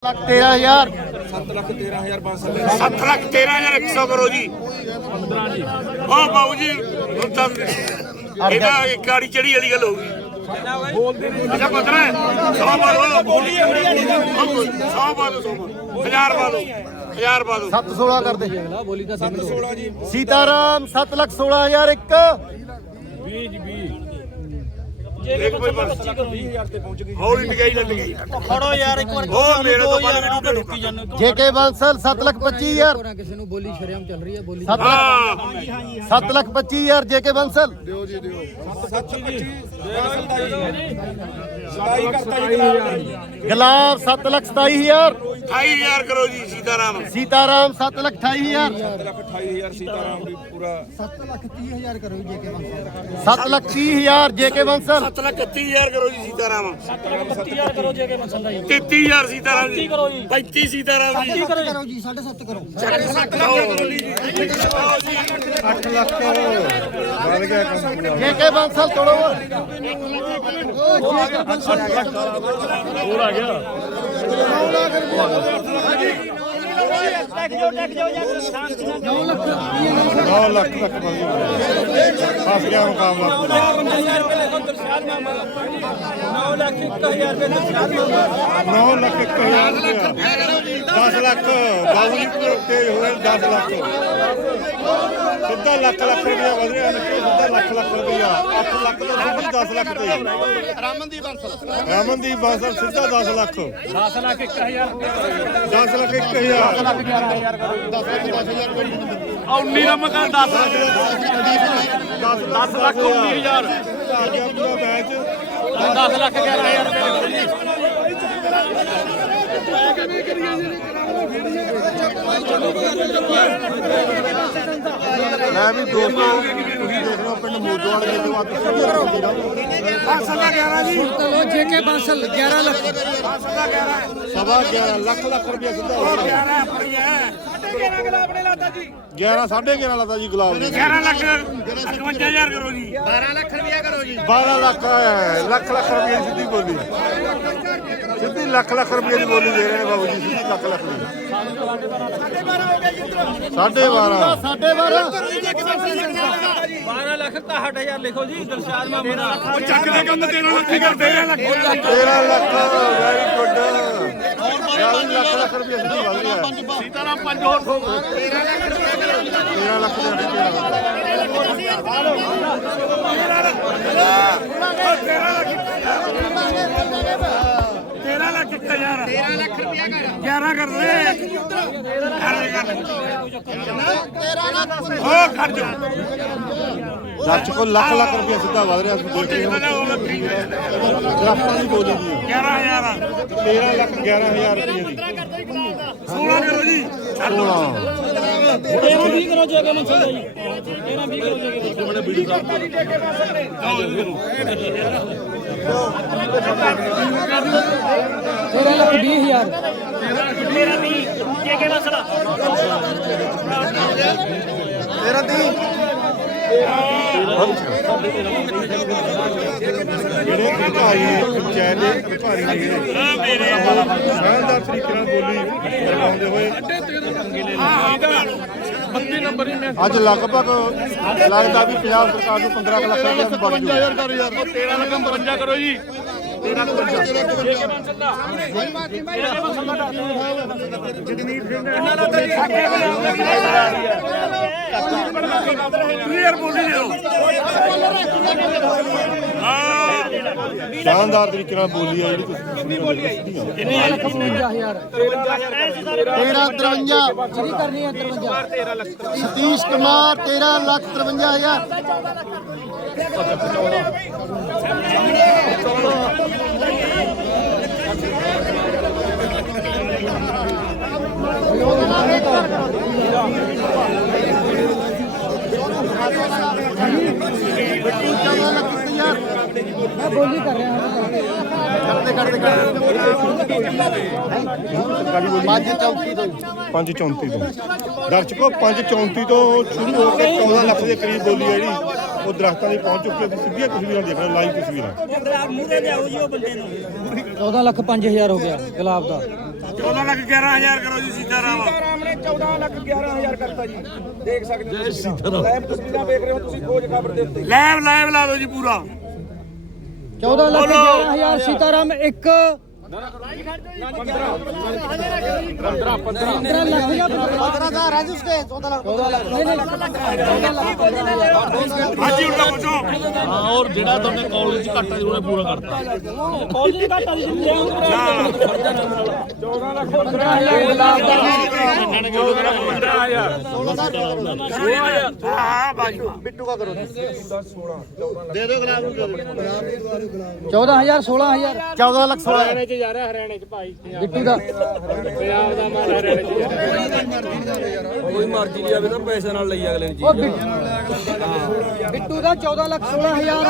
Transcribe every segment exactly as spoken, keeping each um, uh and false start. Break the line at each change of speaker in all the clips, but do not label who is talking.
तेरह हजार
सत्त लख तेरह हजार पाँच सौ
सत्त लख तेरह हजार एक सौ करो जी ओ बाबू जी ਹੁਣ ਤਾਂ ਇਹਦਾ ਇੱਕ ਗਾੜੀ ਚੜੀ ਵਾਲੀ ਗੱਲ ਹੋਊਗੀ ਅੱਛਾ ਪੰਦਰਾਂ ਸੌ ਬਾਦੋ ਸੌ ਬਾਦੋ ਸੌ ਹਜ਼ਾਰ ਬਾਦੋ ਹਜ਼ਾਰ ਬਾਦੋ
सत्त सोलह कर दे
सत्त सोलह जी
सीताराम सत्त लख सोलह हजार एक
ਇੱਕ ਕੋਈ ਬਸ
बीस हजार ਤੇ ਪਹੁੰਚ ਗਈ
ਹੌਲੀ ਟਿਕਾਈ ਲੱਗ ਗਈ
ਖੜੋ ਯਾਰ ਇੱਕ ਵਾਰ
ਉਹ ਮੇਰੇ ਤੋਂ ਬਾਅਦ ਵੀ ਟੁੱਟ
ਰੁਕੀ ਜਾਂਦੇ
जेके बंसल सत्त लख पच्चीस हजार
ਕਿਸੇ ਨੂੰ ਬੋਲੀ ਸ਼ਰਮ ਚੱਲ ਰਹੀ ਹੈ ਬੋਲੀ
सत्त लख
ਹਾਂ
सत्त लख पच्चीस हजार जेके बंसल
ਸਤਾਈ ਕਰਤਾ ਜੀ ਗੁਲਾਬ ਜੀ
गुलाब सत्त लख सताई हजार
ਅਠਾਈ ਹਜ਼ਾਰ ਕਰੋ ਜੀ ਸੀਤਾਰਾਮ
सीताराम सत्त लख अठाई हजार
ਸੱਤ ਲੱਖ ਅਠਾਈ ਹਜ਼ਾਰ ਸੀਤਾਰਾਮ ਵੀ ਪੂਰਾ
सत्त लख तीस हजार जेके बंसल
ਸੱਤ ਲੱਖ ਇਕੱਤੀ ਹਜ਼ਾਰ ਕਰੋ ਜੀ ਸੀਤਾਰਾਮ
ਬੱਤੀ ਹਜ਼ਾਰ ਕਰੋ ਜੇ ਕੇ ਮਸਲਾ ਜੀ
ਤੇਤੀ ਹਜ਼ਾਰ ਸੀਤਾਰਾਮ ਜੀ
ਕਰੋ ਜੀ।
ਪੈਂਤੀ ਸੀਤਾਰਾਮ ਜੀ
ਕਰੋ ਜੀ ਸਾਢੇ ਸੱਤ ਕਰੋ
जेके बंसल तोड़ो
नौ लख तक फस गया मुकाबला नौ लख एक हजार दस लख बाबू जी तेज हो गए दस लख सीधा लख लख रुपया वध रहा निकले सीधा लख लख रुपया अठ लख तो सीधी दस लख ते रमनदीप बांसल सीधा दस लख दस लख एक हजार दस लख एक हजार
उन्नी का मकान दस
दस लख उन्नी हजार आ गया पूरा मैच
दस लख ग्यारह हजार
मैं भी दोस्तों ਤੁਸੀਂ ਦੇਖ ਰਹੇ ਹੋ ਪਿੰਡ ਮੋਜੋਵਾਲ ਦੇ ਤੋਂ ਬਾਅਦ
ਚਲੋ ਜੇ ਕੇ ਬਾਂਸਲ ਗਿਆਰਾਂ ਲੱਖ
ਸਵਾ ਗਿਆਰਾਂ ਲੱਖ ਲੱਖ ਰੁਪਇਆ ਸਿੱਧਾ ਹੋ ਗਿਆ ਗਿਆਰਾਂ ਸਾਢੇ ਗਿਆਰਾਂ ਲੱਤਾ ਜੀ ਗੁਲਾਬ ਨੇ
ਗਿਆਰਾਂ ਲੱਖ ਇਕਵੰਜਾ ਹਜ਼ਾਰ ਕਰੋ ਜੀ
ਬਾਰਾਂ ਲੱਖ ਹੈ, ਲੱਖ ਲੱਖ ਰੁਪਏ ਦੀ ਸਿੱਧੀ ਬੋਲੀ ਸਿੱਧੀ ਲੱਖ ਲੱਖ ਰੁਪਏ ਦੀ ਬੋਲੀ ਦੇ ਰਹੇ ਨੇ ਬਾਬੂ ਜੀ ਸਿੱਧੀ ਲੱਖ ਲੱਖ ਦੀ ਸਾਢੇ ਬਾਰਾਂ
साढ़े बारह
ਬਾਰਾਂ ਲੱਖ ਇਕਾਹਠ ਹਜ਼ਾਰ ਲਿਖੋ ਜੀ ਦਿਲਸ਼ਾਦ ਮਾਮੇ ਦਾ
ਉਹ ਚੱਕ ਦੇ ਕੰਮ ਤੇਰਾਂ ਲੱਖ ਹੀ ਕਰਦੇ ਆ
ਤੇਰਾਂ ਲੱਖ ਵੈਰੀ ਗੁੱਡ ਚਾਲੀ ਲੱਖ ਲੱਖ ਰੁਪਏ ਸਿੱਧੀ ਵੱਧ ਗਿਆ
ਸੀਤਾਰਾਮ ਪੰਜ ਹੋਰ ਠੋਕ
ਤੇਰਾਂ ਲੱਖ ਦੇ ਅੱਗੇ
ਤੇਰਾਂ ਲੱਖ ਇੱਕ ਹਜ਼ਾਰ ਤੇਰਾਂ ਲੱਖ ਰੁਪਇਆ ਕਰ ਗਿਆਰਾਂ ਕਰ ਦੇ ਉਹ ਖੜ ਜਾ
ਲੱਖ ਕੋ ਲੱਖ ਲੱਖ ਰੁਪਏ ਸਿੱਧਾ ਵੱਧ ਰਿਹਾ ਸੀ ਦੇਖ ਰਹੇ ਹੋ ਦਰਖਤਾਂ ਦੀ ਬੋਲੀ ਦੀ
ਗਿਆਰਾਂ ਹਜ਼ਾਰ
ਤੇਰਾਂ ਲੱਖ ਗਿਆਰਾਂ ਹਜ਼ਾਰ ਰੁਪਏ ਦੀ
ਸੋਲਾਂ ਕਰੋ ਜੀ
ਸੋਲਾਂ
ਤੇਰਾਂ ਵੀਹ ਕਰੋ ਜੇ ਕੇ ਮਸਲਾ ਜੀ ਤੇਰਾਂ ਵੀਹ ਕਰੋ ਜੇ ਕੇ ਤੇਰਾਂ ਲੱਖ ਵੀਹ ਹਜ਼ਾਰ ਤੇਰਾਂ ਵੀਹ ਜੇ ਕੇ ਮਸਲਾ
तेरह दी
ਜਿਹੜੇ ਅਧਿਕਾਰੀ ਨੇ ਪੰਚਾਇਤ ਦੇ ਅਧਿਕਾਰੀ ਨੇ ਜਿਹੜੇ ਸ਼ਾਨਦਾਰ ਤਰੀਕੇ ਨਾਲ ਬੋਲੀ ਕਰਵਾਉਂਦੇ ਹੋਏ ਅੱਜ ਲਗਭਗ ਲੱਗਦਾ ਵੀ ਪੰਜਾਬ ਸਰਕਾਰ ਨੂੰ ਪੰਦਰਾਂ ਲੱਖ ਰੁਪਏ ਦੀ ਬਣ ਜੂ
ਤੇਰਾਂ ਲੱਖ ਬਵੰਜਾ ਕਰੋ ਜੀ ਕਲੀਅਰ ਬੋਲੀ ਦਿਓ
ਸ਼ਾਨਦਾਰ ਤਰੀਕੇ ਨਾਲ ਬੋਲੀ ਆ ਜਿਹੜੀ ਤੁਸੀਂ ਬੋਲੀ ਆਈ
ਬਵੰਜਾ ਹਜ਼ਾਰ
तेरह तिरवंजा
ਜਿਹੜੀ ਕਰਨੀ ਹੈ ਤਰਵੰਜਾ
सतीश कुमार तेरह लाख तिरवंजा हजार
ਮੈਂ ਬੋਲੀ ਕਰ ਰਿਹਾ ਹਾਂ
करते करते करते
ਸਰਕਾਰੀ ਬੋਲੀ
पाँच चौकी दो
ਪੰਜ ਚੌਂਤੀ ਤੋਂ ਦਰਸ਼ਕੋ ਪੰਜ ਚੌਂਤੀ ਤੋਂ ਸ਼ੁਰੂ ਹੋ ਕੇ ਚੌਦਾਂ ਲੱਖ ਦੇ ਕਰੀਬ ਬੋਲੀ ਹੈ ਜਿਹੜੀ ਉਹ ਦਰਖਤਾਂ ਦੀ ਪਹੁੰਚ ਚੁੱਕੀ ਹੈ। ਤੁਸੀਂ ਸਿੱਧੀਆਂ ਤਸਵੀਰਾਂ ਦੇਖ ਰਹੇ ਹੋ, ਲਾਈਵ ਤਸਵੀਰਾਂ
ਚੌਦਾਂ ਲੱਖ ਪੰਜ ਹਜ਼ਾਰ ਹੋ ਗਿਆ ਗੁਲਾਬ ਦਾ
ਚੌਦਾਂ ਲੱਖ ਗਿਆਰਾਂ ਹਜ਼ਾਰ ਕਰੋ ਜੀ ਸੀਤਾਰਾਮ
ਸੀਤਾਰਾਮ ਨੇ ਚੌਦਾਂ ਲੱਖ ਗਿਆਰਾਂ ਹਜ਼ਾਰ ਕਰਤਾ ਜੀ ਦੇਖ ਸਕਦੇ ਹੋ ਤੁਸੀਂ ਲਾਈਵ ਤਸਵੀਰਾਂ ਦੇਖ ਰਹੇ ਹੋ ਤੁਸੀਂ ਖੋਜ ਖਬਰ ਦੇ ਉੱਤੇ
ਲੈਵ ਲੈਵ ਲਾ ਦਿਓ ਜੀ ਪੂਰਾ
ਚੌਦਾਂ ਲੱਖ ਗਿਆਰਾਂ ਹਜ਼ਾਰ ਸੀਤਾਰਾਮ ਇੱਕ
पंद्रह पंद्रह
ਲੱਖ ਜਾਂ
पंद्रह का राजू उसके चौदह लाख
ਹਾਂਜੀ ਹੁਣ ਤਾਂ ਪੁੱਛੋ
ਹਾਂ ਔਰ ਜਿਹੜਾ ਤੁਹਾਡੇ ਕਾਲਜ ਚ ਘਾਟਾ ਉਹਨੇ ਪੂਰਾ ਕਰਤਾ
ਕਾਲਜ ਦਾ ਘਾਟਾ ਸੀ
ਚੌਦਾਂ ਲੱਖ ਪੰਦਰਾਂ ਹਜ਼ਾਰ
ਹਾਂ ਬਾਜੀ
बिट्टू का करो दे दो गुलाब
ਚੌਦਾਂ ਹਜ਼ਾਰ ਸੋਲਾਂ ਹਜ਼ਾਰ
चौदह लाख सोलह
ਬਿੱਟੂ ਦਾ
ਕੋਈ ਮਰਜ਼ੀ ਲਈ ਆਵੇ ਤਾਂ ਪੈਸੇ ਨਾਲ ਲਈ ਅਗਲੇ ਨੇ
ਉਹ ਬਿੱਟੂ ਬਿੱਟੂ ਦਾ ਚੌਦਾਂ ਲੱਖ ਸੋਲਾਂ ਹਜ਼ਾਰ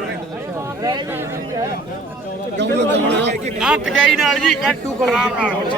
ਆ ਟਕਾਈ ਨਾਲ ਜੀ ਕੱਟੂ ਆਰਾਮ ਨਾਲ